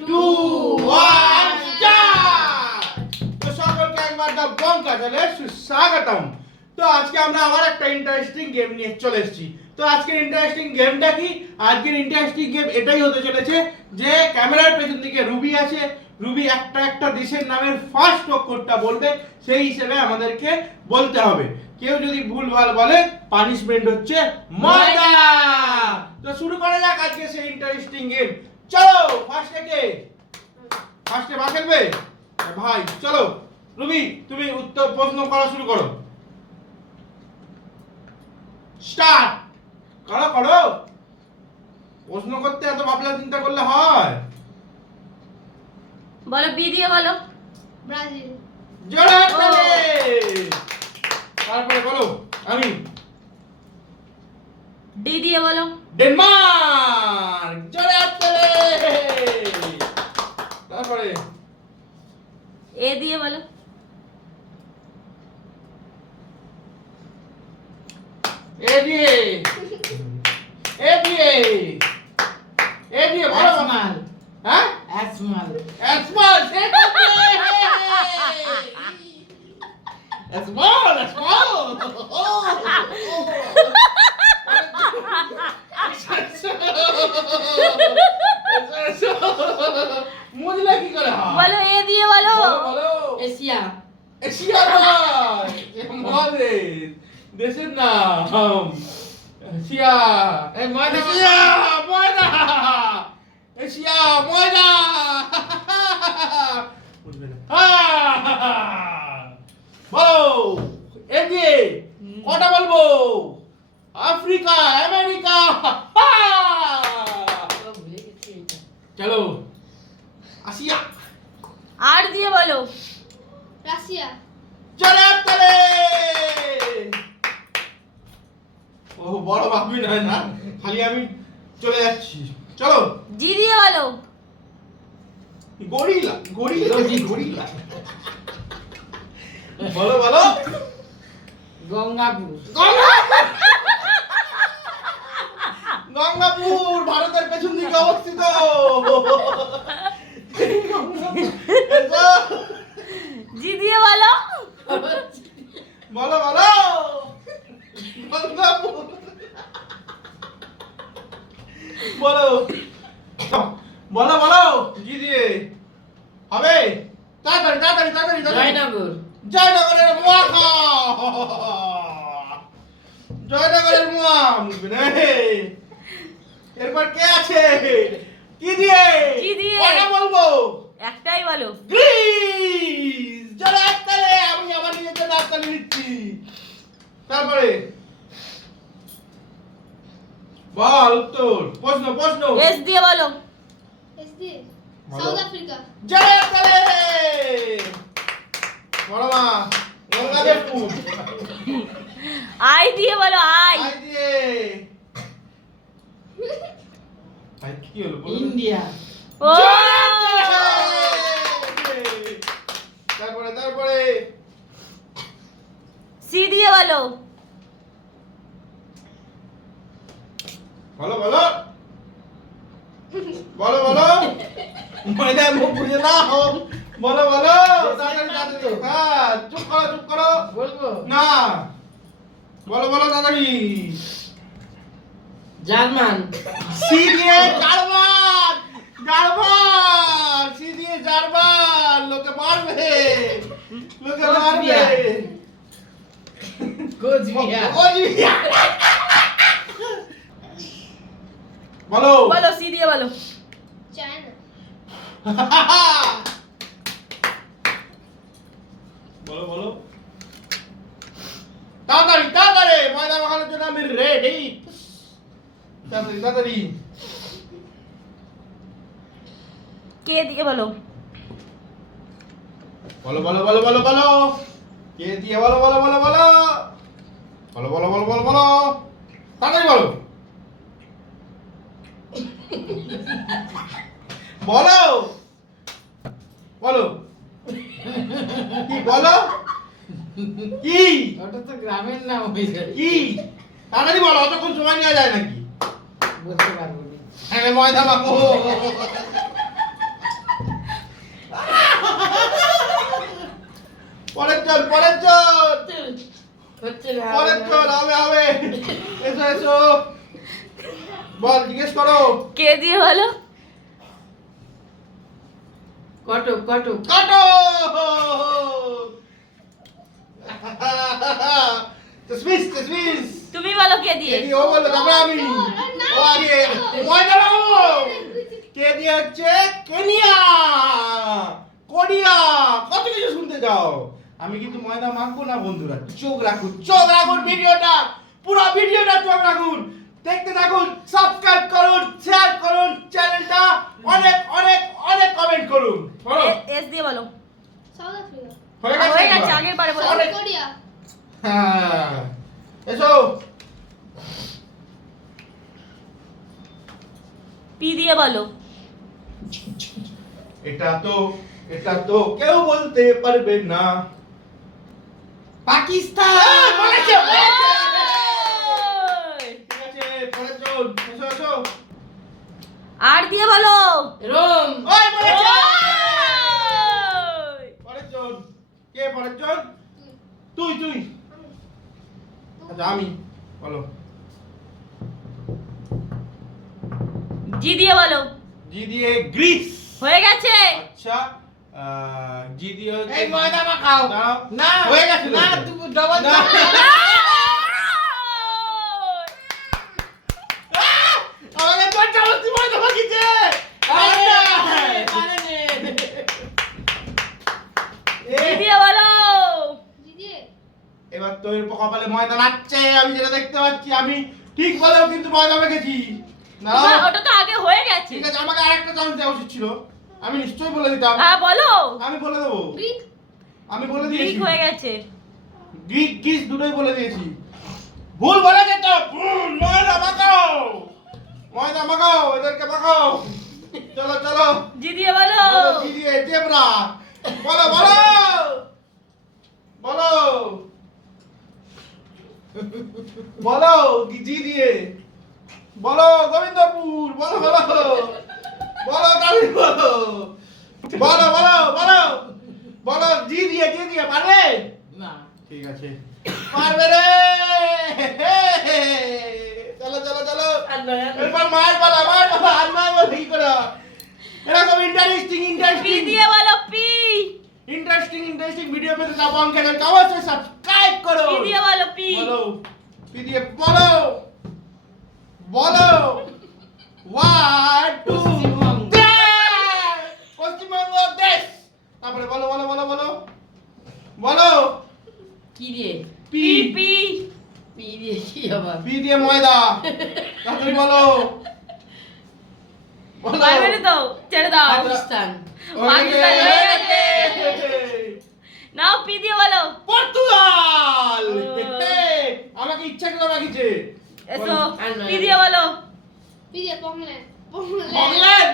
2 1 start. তো সকলকে একবার দা বঙ্কা চলে সুস্বাগতম। তো আজকে আমরা আবার একটা ইন্টারেস্টিং গেম নিয়ে চলে এসেছি। তো আজকের ইন্টারেস্টিং গেমটা কি? আজকের ইন্টারেস্টিং গেম এটাই হতে চলেছে যে ক্যামেরার পেছন দিকে রুবি আছে। রুবি একটা একটা দেশের নামের ফার্স্ট অক্ষরটা বলবে, সেই হিসেবে আমাদেরকে বলতে হবে। কেউ যদি ভুলভাল বলে পানিশমেন্ট হচ্ছে ময়দা। তো শুরু করা যাক আজকে সেই ইন্টারেস্টিং গেম। চলো ফার্স্টে বা খেলবে ভাই। চলো রুবি, তুমি উত্তর প্রশ্ন করা শুরু করো। স্টার্ট করো। প্রশ্ন করতে এত ভাবনা চিন্তা করলে হয়? বলো বি দিয়ে বলো। ব্রাজিল। জোরে তালে। তারপরে বলো আমি। ডি দিয়ে বলো। ডেনমার্ক। জোরে তালে। তারপরে এ দিয়ে বলো। এ দিয়ে বলো। আসমাল। হ্যাঁ আসমাল। অ্যাসমাল। মুজলা কি করে হয়? বলো এ দিয়ে বলো। বলো এশিয়া। এশিয়া নয়, মহাদেশ, দেশের নাম। এশিয়া। এই ময়দা এশিয়া ময়দা। এশিয়া ময়দা। বুঝবে না। বলো এ দিয়ে কটা বলবো? Africa, America. ভুলে গেছি এটা। চলো আসিয়া। আর দিয়ে বলো। রাশিয়া। চলে তালে। ও বড় ভাববি নয় না, খালি আমি চলে যাচ্ছি। চলো জি দিয়ে বলো। গরিলা। বলো গঙ্গাপুর। গঙ্গাপুর ভারতের পেছন দিকে অবস্থিত। জি দিয়ে বলো। বলো গঙ্গাপুর। বলো জি দিয়ে হবে। তাড়াতাড়ি। জয়নগর। জয়নগরের মোয়া খাও। জয়নগরের মোয়া মুখবে না। এরপর কে আছে? কি দিয়ে? কি দিয়ে? কটা বলবো? একটাই বলো। গ্রিস। চলো একতালে। আমি আমার নিজের জন্য একতালে নিচ্ছি। তারপরে বল উত্তর। প্রশ্ন। এস দিয়ে বলো। এস দিয়ে বলো। South Africa. জয় একতালে। বড় মা গঙ্গাদেবপুর। আই দিয়ে বলো। আই আই দিয়ে আই কি হলো বলো? ইন্ডিয়া। ও তারপরে সি দিয়ে বলো। বলো ময়দা মুখ বুঝে না হো। বলো তাড়াতাড়ি। হ্যাঁ চুপ করো। বলবো। না বলো তাড়াতাড়ি। জার্মান। সি দিয়ে জার্মান। সি দিয়ে জার্মান। লোকে মারবে। কোচবিহার। বলো সি দিয়ে বলো। চায়না। বলো তাড়াতাড়ি। ময়দা মাখানোর জন্য আমি রেডি। তাড়াতাড়ি। কে দিয়ে বলো। বলো কে দিয়ে বলো। তাড়াতাড়ি বলো কি বলো কি? ওটা তো গ্রামের নাম হয়ে যায়। কি তাড়াতাড়ি বলো, অতক্ষণ সময় নেওয়া যায় নাকি? বলতে পারবো না। ময়দা মাখো। পরের জন পরের জন হচ্ছে না পরের জন হবে হবে এসো এসো বল জিজ্ঞেস করো কে দিয়ে বলো কটক কটক কাটো তসমিস তসমিস তুমি বলো কে দিয়ে ও বললো তারপরে আমি ও আগে ময়দা বাবু কে দিয়ে হচ্ছে কেনিয়া কোরিয়া কত কিছু শুনতে যাও আমি কিন্তু ময়দা মাখবো না বন্ধুরা চোখ রাখুন ভিডিওটা পুরো ভিডিওটা চোখ রাখুন দেখতে থাকুন সাবস্ক্রাইব করুন শেয়ার করুন চ্যানেলটা অনেক অনেক অনেক কমেন্ট করুন বলো এস দিয়ে বলো সাউথ আফ্রিকা হয়ে গেছে একবার? আগের বারে বলো সাউথ কোরিয়া হ্যাঁ এসো পি দিয়ে বলো এটা তো কেউ বলতে পারবে না পাকিস্তান বলেছে, বলেছে। ওই! ঠিক আছে পরের জন এসো এসো আর দিয়ে বলো রোম ওই বলেছে ওই! পরের জন কে পরের জন তুই আচ্ছা আমি বলো জি দিয়ে বলো জি দিয়ে গ্রিস হয়ে গেছে আচ্ছা জি দিয়ে হচ্ছে- এই ময়দা মাখাও দাঁড়াও। না হয়ে গেছে না তো। তুমি ডবল না। আমাকে তোর চামচি ময়দা মাখিছে জি দিয়ে বলো দিদি এবার তোর কপালে ময়দা নাচছে আমি যেটা দেখতে পাচ্ছি আমি ঠিক বলেও কিন্তু ময়দা মেখেছি না ওটা তো আগে হয়ে গেছে ঠিক আছে আমাকে আরেকটা চান্স দেওয়া উচিত ছিল আমি নিশ্চয়ই বলে দিতাম হ্যাঁ বলো আমি বলে দেবো গ্রিক আমি বলে দিয়েছি ঠিক হয়ে গেছে গ্রিক গ্রিস দুটোই বলে দিয়েছি ভুল বলেছে তো ভুল ময়দা মাখাও এদেরকে মাখাও চলো চলো জি দিয়ে বলো বলো জি দিয়ে জেব্রা বলো বলো বলো বলো জি দিয়ে বলো গোবিন্দপুর বলো বলো বলো কালী বলো বলো বলো বলো বলো জি দিয়ে পারবে না ঠিক আছে পারবে রে চলো চলো চলো এরপর মায়ের পালা আর নয় বলে কি করে এরকম পি ইন্টারেস্টিং দিয়ে বলো পি ইন্টারেস্টিং ভিডিও পেতে যাবো অঙ্কের অবশ্যই সাবস্ক্রাইব করো পি দিয়ে বলো পি বলো পি দিয়ে বলো বলো 1 2 পশ্চিমবঙ্গ। পশ্চিমবঙ্গ দেশ তারপরে বলো বলো বলো বলো বলো কি রে পি পি পি পি দিয়ে কি আবার পি দিয়ে ময়দা তাড়াতাড়ি বলো বলো পারবে না তো ছেড়ে দাও পাকিস্তান পাকিস্তান হয়ে গেছে। নাও পি দিয়ে বলো পর্তুগাল ও। আমাকে ইচ্ছা করে মাখিছে এসো আর নয়। পি দিয়ে বলো দিদি পংল্যান্ড বাংলাদেশ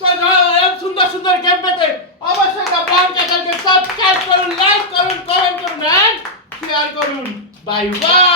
তো এরকম সুন্দর সুন্দর গেম পেতে অবশ্যই ব্রাউন চ্যানেলকে সাবস্ক্রাইব করুন লাইক করুন কমেন্ট করুন এন্ড শেয়ার করুন বাই বাই